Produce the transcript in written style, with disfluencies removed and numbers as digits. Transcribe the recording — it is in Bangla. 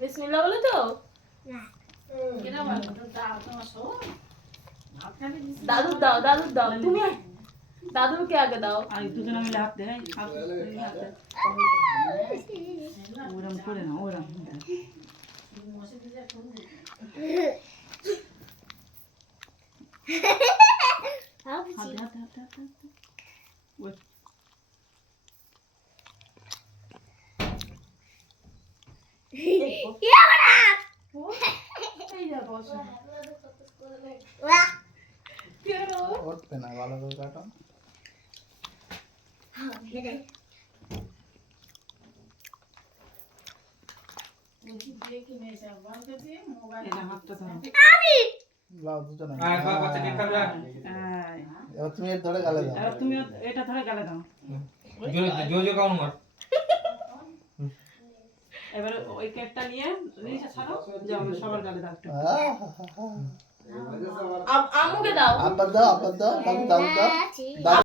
বিসমিল্লাহ বলো তো দাদু দাও দাদু দাও তুমি দাদুকে আগে দাও আর দুজনে মিলে হাত দে ওরম করে না ওরম উঠবে না ভালো করে কাটো লাও দুজনে এবার তুমি এর ধরে গালে দাও এবার তুমি এটা ধরে গালে দাও জো কাউন মার এবার ওই কেকটা নিয়ে নিচে ছাড়ো যাও সবার গালে দাও আমুকে দাও আব্বা দাও দাদু দাও দাও